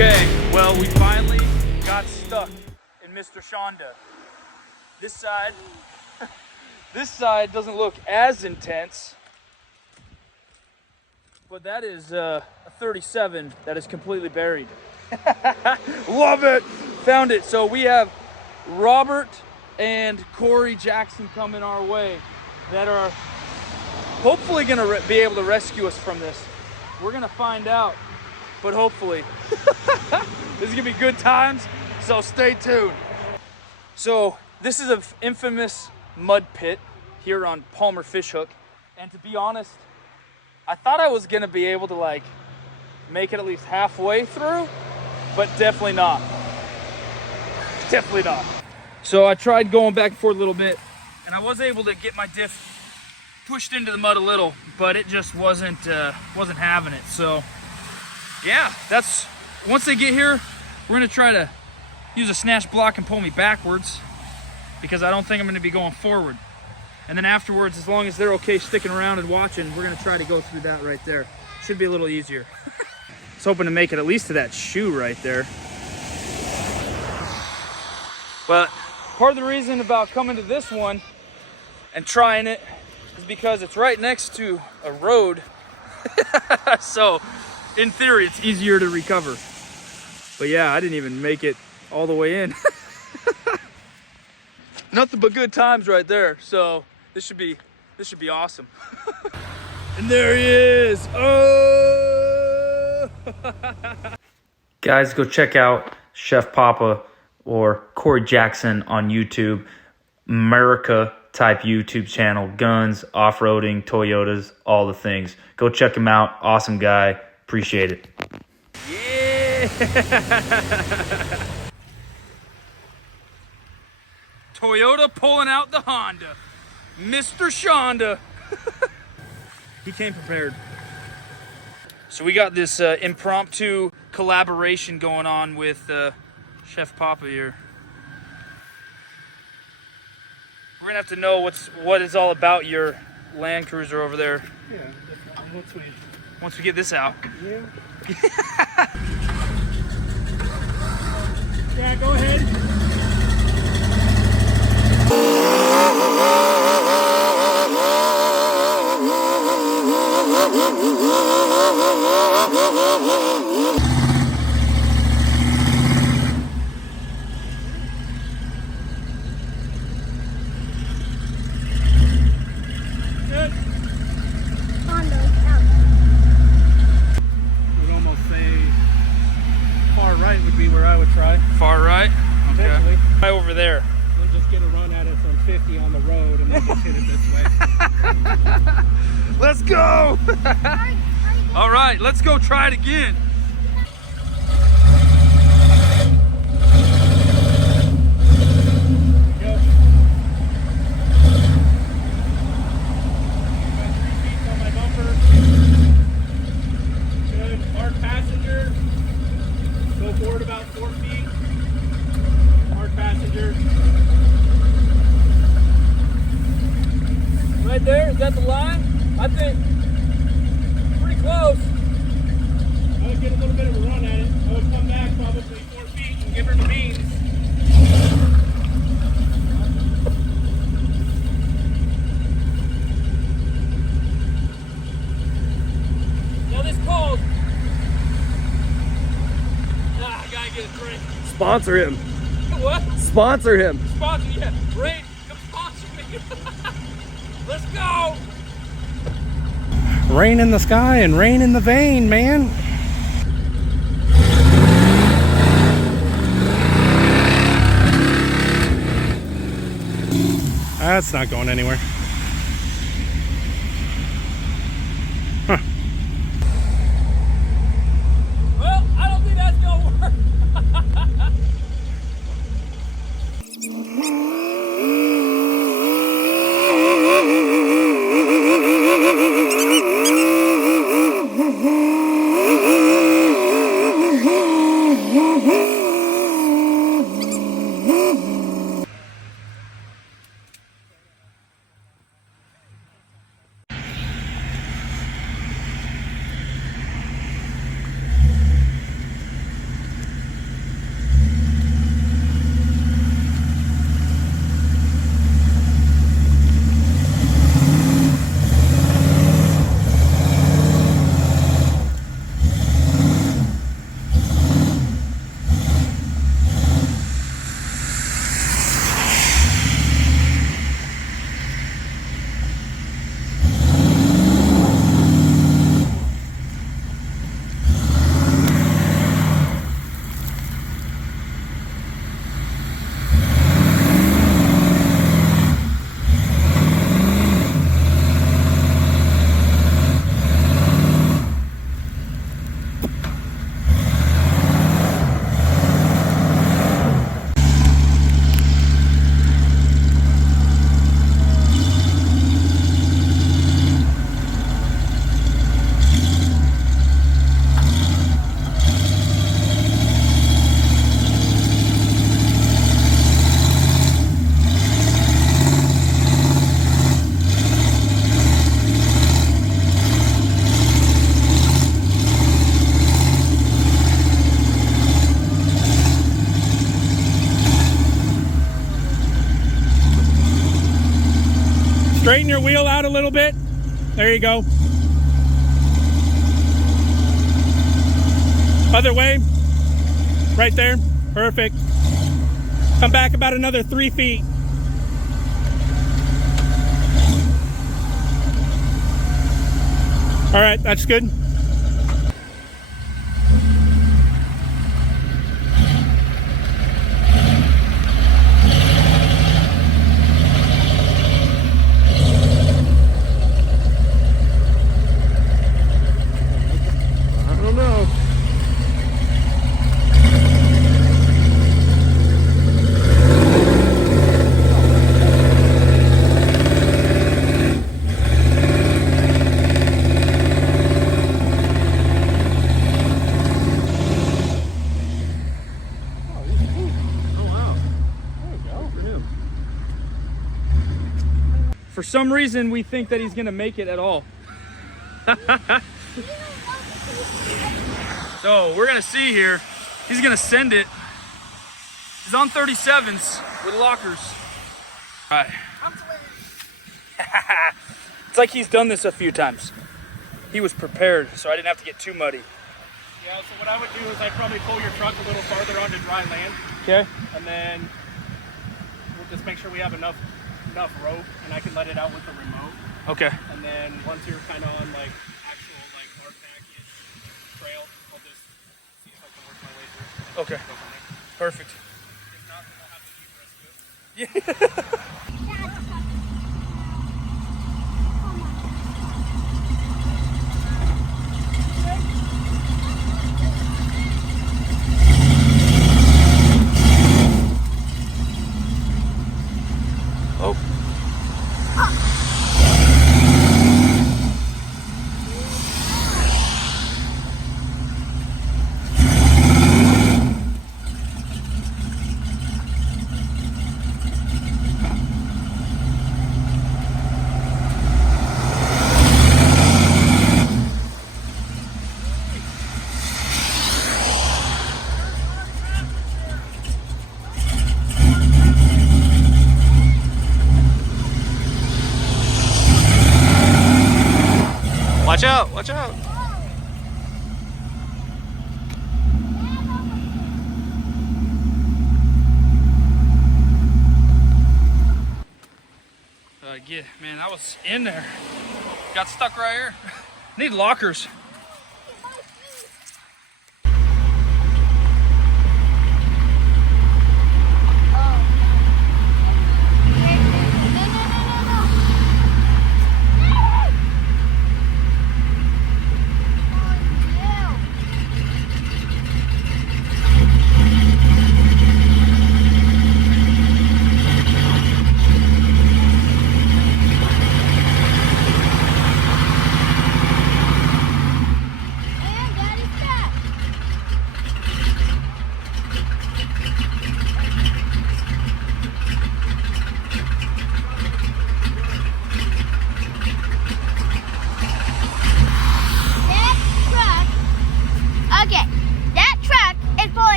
Okay, well, we finally got stuck in Mr. Shonda. This side, this side doesn't look as intense, but that is a 37 that is completely buried. Love it! Found it. So we have Robert and Corey Jackson coming our way that are hopefully gonna be able to rescue us from this. We're gonna find out, but hopefully. This is gonna be good times, so stay tuned. So this is an infamous mud pit here on Palmer Fishhook, and to be honest, I thought I was gonna be able to like make it at least halfway through, but definitely not. Definitely not. So I tried going back and forth a little bit, and I was able to get my diff pushed into the mud a little, but it just wasn't having it. So yeah, that's, once they get here, we're gonna try to use a snatch block and pull me backwards, because I don't think I'm gonna be going forward. And then afterwards, as long as they're okay sticking around and watching, we're gonna try to go through that right there. Should be a little easier. I was hoping to make it at least to that shoe right there. But part of the reason about coming to this one and trying it is because it's right next to a road. So in theory, it's easier to recover. But yeah, I didn't even make it all the way in. Nothing but good times right there. So this should be awesome. And there he is. Oh! Guys, go check out Chef Papa or Corey Jackson on YouTube. America type YouTube channel. Guns, off-roading, Toyotas, all the things. Go check him out. Awesome guy. Appreciate it. Yeah! Toyota pulling out the Honda. Mr. Shonda. He came prepared. So we got this impromptu collaboration going on with Chef Papa here. We're gonna have to know what is all about your Land Cruiser over there. Yeah, once we get this out. Yeah. Yeah, go ahead. Would be where I would try. Far right? Okay. Right over there. We'll just get a run at it from 50 on the road and then just hit it this way. Let's go! All right, let's go try it again. Go. About 3 feet on my bumper. Good. Hard passenger. Go forward about 4 feet. Hard passenger. Right there, is that the line? I think pretty close. I would get a little bit of a run at it. I would come back probably 4 feet and give her the beans. Now this cold. I gotta get a drink. Sponsor him. What? Sponsor him. Sponsor, yeah. Rain, come sponsor me. Let's go. Rain in the sky and rain in the vein, man. That's not going anywhere. Huh. Well, I don't think that's gonna work. Straighten your wheel out a little bit. There you go. Other way. Right there. Perfect. Come back about another 3 feet. All right, that's good. I don't know. For some reason, we think that he's gonna make it at all. So we're gonna see here. He's gonna send it. He's on 37s with lockers. All right. It's like he's done this a few times. He was prepared, so I didn't have to get too muddy. Yeah, so what I would do is I'd probably pull your truck a little farther onto dry land. Okay. And then we'll just make sure we have enough rope, and I can let it out with the remote. Okay. And then once you're kind of on like actual like hard package trail, I'll just see if I can work my way through. Okay. Perfect. If not, then I'll have to keep rest of it. Yeah. Oh. Watch out, watch out. Yeah, man, I was in there. Got stuck right here. Need lockers.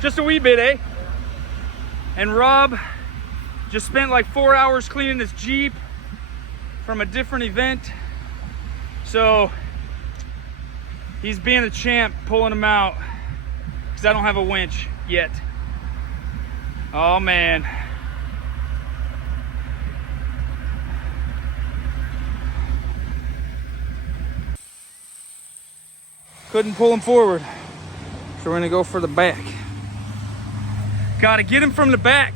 Just a wee bit, eh? And Rob just spent like 4 hours cleaning his Jeep from a different event. So he's being a champ pulling them out because I don't have a winch yet. Oh man. Couldn't pull him forward. So we're gonna go for the back. Gotta get him from the back.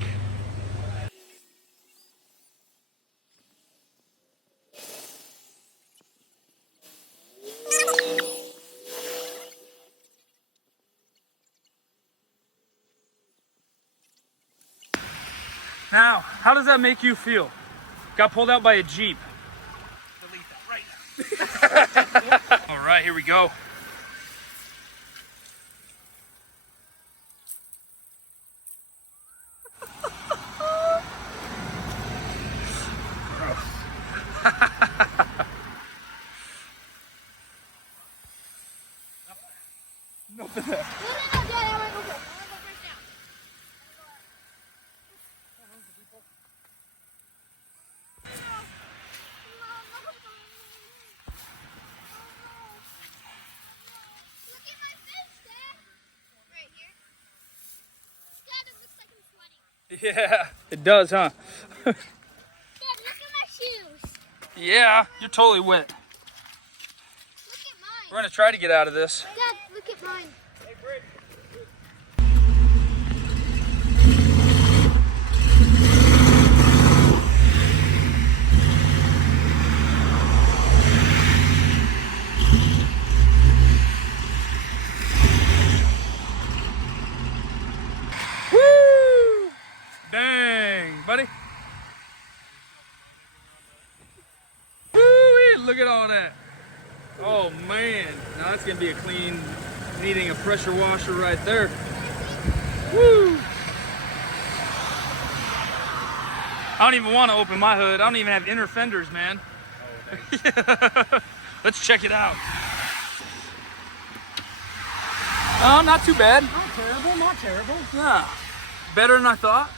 Now, how does that make you feel? Got pulled out by a Jeep. Delete that right now. All right, here we go. Nothing there. No, Dad, I want to go first. I want to go first now. Look at my face, Dad. Right here. Dad, it looks like I'm sweating. Yeah, it does, huh? Dad, look at my shoes. Yeah, you're totally wet. Look at We're mine. gonna try to get out of this. Dad, look at mine. Woo! Dang, buddy. Woo-wee, look at all that. Oh man, now that's gonna be a clean, needing a pressure washer right there. Woo! I don't even want to open my hood. I don't even have inner fenders, man. Let's check it out. Oh, not too bad. Not terrible, not terrible. Nah, better than I thought.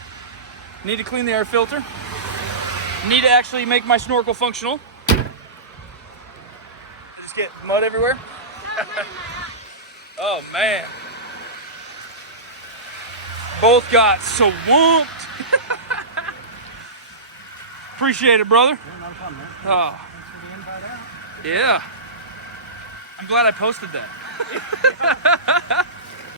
Need to clean the air filter. Need to actually make my snorkel functional. Just get mud everywhere. Oh man. Both got swamped. Appreciate it, brother. Yeah, not a problem, man. Oh, Thanks for the invite out. yeah. I'm glad I posted that.